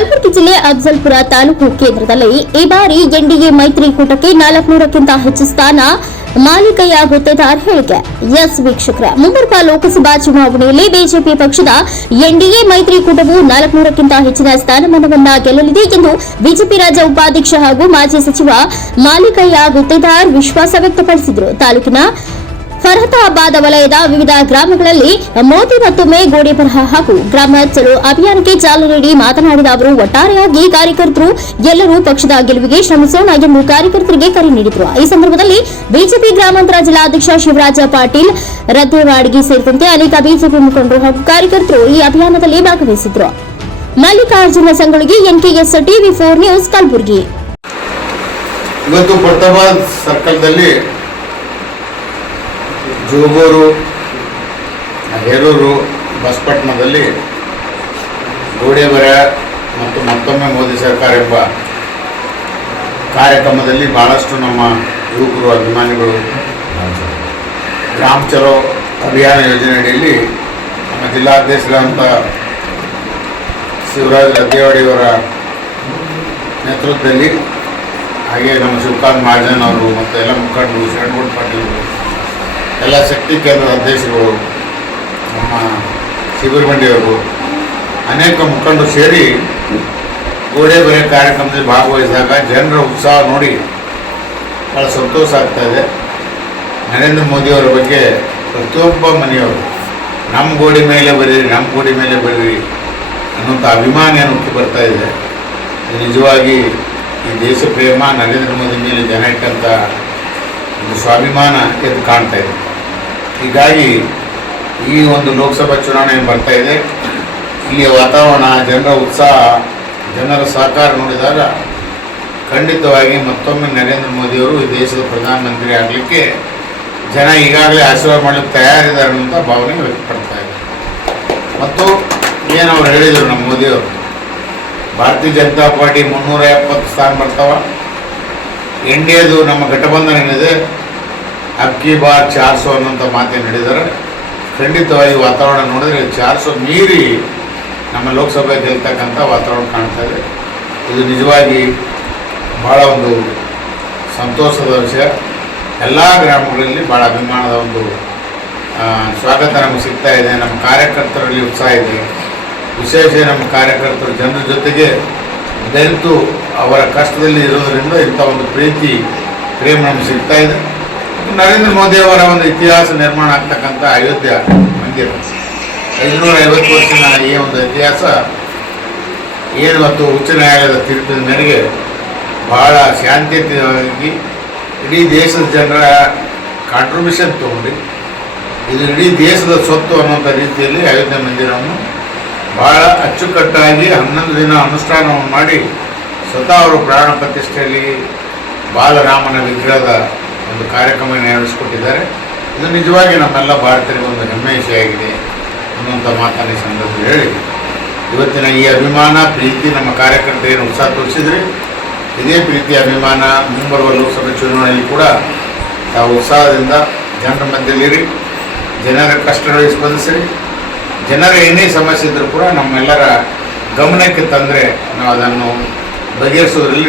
ಕಲಬುರಗಿ ಜಿಲ್ಲೆ ಅಫಜಲ್ಪುರ ತಾಲೂಕು ಕೇಂದ್ರದಲ್ಲಿ ಈ ಬಾರಿ ಎನ್ಡಿಎ ಮೈತ್ರಿಕೂಟಕ್ಕೆ 400ಕ್ಕಿಂತ ಹೆಚ್ಚು ಸ್ಥಾನ ಮಾಲಿಕೆಯಾಗುತ್ತಿದ್ದಾರೆ ಹೇಳಿಕೆ. ಎಸ್ ವೀಕ್ಷಕರೇ, ಮುಂಬರುವ ಲೋಕಸಭಾ ಚುನಾವಣೆಯಲ್ಲಿ ಬಿಜೆಪಿ ಪಕ್ಷದ ಎನ್ಡಿಎ ಮೈತ್ರಿಕೂಟವು 400ಕ್ಕಿಂತ ಹೆಚ್ಚಿನ ಸ್ಥಾನಮಾನವನ್ನ ಗೆಲ್ಲಲಿದೆ ಎಂದು ಬಿಜೆಪಿ ರಾಜ್ಯ ಉಪಾಧ್ಯಕ್ಷ ಹಾಗೂ ಮಾಜಿ ಸಚಿವ ಮಾಲಿಕೆಯಾಗುತ್ತಿದ್ದಾರೆ ವಿಶ್ವಾಸ ವ್ಯಕ್ತಪಡಿಸಿದರು. ತಾಲೂಕಿನ ಫರತಾಬಾದ್ ವಲಯದ ವಿವಿಧ ಗ್ರಾಮಗಳಲ್ಲಿ ಮೋದಿ ಮತ್ತೊಮ್ಮೆ ಗೋಡೆ ಬರಹ ಹಾಗೂ ಗ್ರಾಮ ಚಲೋ ಅಭಿಯಾನಕ್ಕೆ ಚಾಲನೆ ನೀಡಿ ಮಾತನಾಡಿದ ಅವರು, ಒಟ್ಟಾರೆಯಾಗಿ ಕಾರ್ಯಕರ್ತರು ಎಲ್ಲರೂ ಪಕ್ಷದ ಗೆಲುವಿಗೆ ಶ್ರಮಿಸೋಣ ಎಂದು ಕಾರ್ಯಕರ್ತರಿಗೆ ಕರೆ ನೀಡಿದರು. ಈ ಸಂದರ್ಭದಲ್ಲಿ ಬಿಜೆಪಿ ಗ್ರಾಮಾಂತರ ಜಿಲ್ಲಾಧ್ಯಕ್ಷ ಶಿವರಾಜ ಪಾಟೀಲ್ ರದ್ದೇವಾಡಗಿ ಸೇರಿದಂತೆ ಅನೇಕ ಬಿಜೆಪಿ ಮುಖಂಡರು ಹಾಗೂ ಕಾರ್ಯಕರ್ತರು ಈ ಅಭಿಯಾನದಲ್ಲಿ ಭಾಗವಹಿಸಿದರು. ಮಲ್ಲಿಕಾರ್ಜುನ ಸಂಗೊಳ್ಳಿ, ಎನ್ಕೆಎಸ್ ಟಿವಿ4 ನ್ಯೂಸ್, ಕಲಬುರಗಿ. ಇವತ್ತು ಫರತಾಬಾದ್ ಸರ್ಕಲ್ದಲ್ಲಿ ಜೋಗೂರು, ಹೇರೂರು, ಬಸಪಟ್ಟಣದಲ್ಲಿ ಗೋಡೆ ಬರಹ ಮತ್ತು ಮತ್ತೊಮ್ಮೆ ಮೋದಿ ಸರ್ಕಾರ ಎಂಬ ಕಾರ್ಯಕ್ರಮದಲ್ಲಿ ಭಾಳಷ್ಟು ನಮ್ಮ ಯುವಕರು, ಅಭಿಮಾನಿಗಳು ಗ್ರಾಮ ಚಲೋ ಅಭಿಯಾನ ಯೋಜನೆಯಡಿಯಲ್ಲಿ ನಮ್ಮ ಜಿಲ್ಲಾಧ್ಯಕ್ಷರಾದಂಥ ಶಿವರಾಜ್ ರದ್ದೇವಾಡಿಯವರ ನೇತೃತ್ವದಲ್ಲಿ, ಹಾಗೆ ನಮ್ಮ ಶಿವಕಾಂತ್ ಮಹಾಜನ್ ಅವರು ಮತ್ತು ಎಲ್ಲ ಮುಖಂಡರು, ಶರಣಗೌಡ ಪಾಟೀಲ್, ಎಲ್ಲ ಶಕ್ತಿ ಕೇಂದ್ರದ ಅಧ್ಯಕ್ಷರುಗಳು, ನಮ್ಮ ಶಿಬಿರಮಂಡಿಯವರು, ಅನೇಕ ಮುಖಂಡರು ಸೇರಿ ಗೋಡೆ ಬರೆ ಕಾರ್ಯಕ್ರಮದಲ್ಲಿ ಭಾಗವಹಿಸಿದಾಗ ಜನರ ಉತ್ಸಾಹ ನೋಡಿ ಭಾಳ ಸಂತೋಷ ಆಗ್ತಾಯಿದೆ. ನರೇಂದ್ರ ಮೋದಿಯವರ ಬಗ್ಗೆ ಪ್ರತಿಯೊಬ್ಬ ಮನೆಯವರು ನಮ್ಮ ಗೋಡೆ ಮೇಲೆ ಬರೀರಿ, ನಮ್ಮ ಗೋಡೆ ಮೇಲೆ ಬರೀರಿ ಅನ್ನೋಂಥ ಅಭಿಮಾನ ಏನು ಹುಟ್ಟಿ ಬರ್ತಾ ಇದೆ. ನಿಜವಾಗಿ ಈ ದೇಶ ಪ್ರೇಮ, ನರೇಂದ್ರ ಮೋದಿ ಮೇಲೆ ಜನ ಇಟ್ಟಂಥ ಒಂದು ಸ್ವಾಭಿಮಾನ ಎದ್ದು ಕಾಣ್ತಾ ಇದೆ. ಹೀಗಾಗಿ ಈ ಒಂದು ಲೋಕಸಭಾ ಚುನಾವಣೆ ಬರ್ತಾ ಇದೆ. ಇಲ್ಲಿಯ ವಾತಾವರಣ, ಜನರ ಉತ್ಸಾಹ, ಜನರ ಸಹಕಾರ ನೋಡಿದಾಗ ಖಂಡಿತವಾಗಿ ಮತ್ತೊಮ್ಮೆ ನರೇಂದ್ರ ಮೋದಿಯವರು ಈ ದೇಶದ ಪ್ರಧಾನಮಂತ್ರಿ ಆಗಲಿಕ್ಕೆ ಜನ ಈಗಾಗಲೇ ಆಶೀರ್ವಾದ ಮಾಡಲಿಕ್ಕೆ ತಯಾರಿದ್ದಾರೆ ಅಂತ ಭಾವನೆ ವ್ಯಕ್ತಪಡ್ತಾ ಇದೆ. ಮತ್ತು ಏನು ಅವ್ರು ಹೇಳಿದರು ನಮ್ಮ ಮೋದಿಯವರು, ಭಾರತೀಯ ಜನತಾ ಪಾರ್ಟಿ 370 ಸ್ಥಾನ ಬರ್ತಾವ, ಎನ್ಡಿಎದು ನಮ್ಮ ಘಟಬಂಧನ ಏನಿದೆ ಅಬ್ಕಿ ಬಾರ್ 400 ಅನ್ನೋಂಥ ಮಾತೇನು ಹೇಳಿದ್ದಾರೆ. ಖಂಡಿತವಾಗಿ ವಾತಾವರಣ ನೋಡಿದ್ರೆ 400 ಮೀರಿ ನಮ್ಮ ಲೋಕಸಭೆ ಗೆಲ್ತಕ್ಕಂಥ ವಾತಾವರಣ ಕಾಣ್ತಾ ಇದೆ. ಇದು ನಿಜವಾಗಿ ಭಾಳ ಒಂದು ಸಂತೋಷದ ವಿಷಯ. ಎಲ್ಲ ಗ್ರಾಮಗಳಲ್ಲಿ ಭಾಳ ಅಭಿಮಾನದ ಒಂದು ಸ್ವಾಗತ ನಮಗೆ ಸಿಗ್ತಾ ಇದೆ. ನಮ್ಮ ಕಾರ್ಯಕರ್ತರಲ್ಲಿ ಉತ್ಸಾಹ ಇದೆ. ವಿಶೇಷ ನಮ್ಮ ಕಾರ್ಯಕರ್ತರು ಜನರ ಜೊತೆಗೆ ಬೆರೆತು ಅವರ ಕಷ್ಟದಲ್ಲಿ ಇರೋದರಿಂದ ಇಂಥ ಒಂದು ಪ್ರೀತಿ, ಪ್ರೇಮ ನಮಗೆ ಸಿಗ್ತಾ ಇದೆ. ನರೇಂದ್ರ ಮೋದಿಯವರ ಒಂದು ಇತಿಹಾಸ ನಿರ್ಮಾಣ ಆಗ್ತಕ್ಕಂಥ ಅಯೋಧ್ಯ ಮಂದಿರ 550 ವರ್ಷದ ಈ ಒಂದು ಇತಿಹಾಸ ಏನು ಇವತ್ತು ಉಚ್ಚ ನ್ಯಾಯಾಲಯದ ತೀರ್ಪಿನ ಮೇರೆಗೆ ಭಾಳ ಶಾಂತಿಯುತವಾಗಿ ಇಡೀ ದೇಶದ ಜನರ ಕಾಂಟ್ರಿಬ್ಯೂಷನ್ ತೊಗೊಂಡು ಇದು ಇಡೀ ದೇಶದ ಸ್ವತ್ತು ಅನ್ನೋಂಥ ರೀತಿಯಲ್ಲಿ ಅಯೋಧ್ಯ ಮಂದಿರವನ್ನು ಭಾಳ ಅಚ್ಚುಕಟ್ಟಾಗಿ 11 ದಿನ ಅನುಷ್ಠಾನವನ್ನು ಮಾಡಿ ಸ್ವತಃ ಅವರು ಪ್ರಾಣ ಪ್ರತಿಷ್ಠೆಯಲ್ಲಿ ಬಾಲರಾಮನ ವಿಗ್ರಹದ ಒಂದು ಕಾರ್ಯಕ್ರಮ ನಡೆಸಿಕೊಟ್ಟಿದ್ದಾರೆ. ಇದು ನಿಜವಾಗಿ ನಮ್ಮೆಲ್ಲ ಭಾರತೀಯರಿಗೆ ಒಂದು ಹೆಮ್ಮೆ ವಿಷಯ ಆಗಿದೆ ಅನ್ನುವಂಥ ಮಾತನ್ನು ಈ ಸಂದರ್ಭದಲ್ಲಿ ಹೇಳಿ, ಇವತ್ತಿನ ಈ ಅಭಿಮಾನ, ಪ್ರೀತಿ ನಮ್ಮ ಕಾರ್ಯಕರ್ತರು ಏನು ಉತ್ಸಾಹ ತೋರಿಸಿದ್ರೆ, ಇದೇ ಪ್ರೀತಿ, ಅಭಿಮಾನ ಮುಂಬರುವ ಲೋಕಸಭೆ ಚುನಾವಣೆಯಲ್ಲಿ ಕೂಡ ತಾವು ಉತ್ಸಾಹದಿಂದ ಜನರ ಮಧ್ಯದಲ್ಲಿರಿ, ಜನರ ಕಷ್ಟಗಳಿಗೆ ಸ್ಪಂದಿಸಿರಿ. ಜನರ ಏನೇ ಸಮಸ್ಯೆ ಇದ್ದರೂ ಕೂಡ ನಮ್ಮೆಲ್ಲರ ಗಮನಕ್ಕೆ ತಂದರೆ ನಾವು ಅದನ್ನು ಬಗೆಹರಿಸೋದ್ರಲ್ಲಿ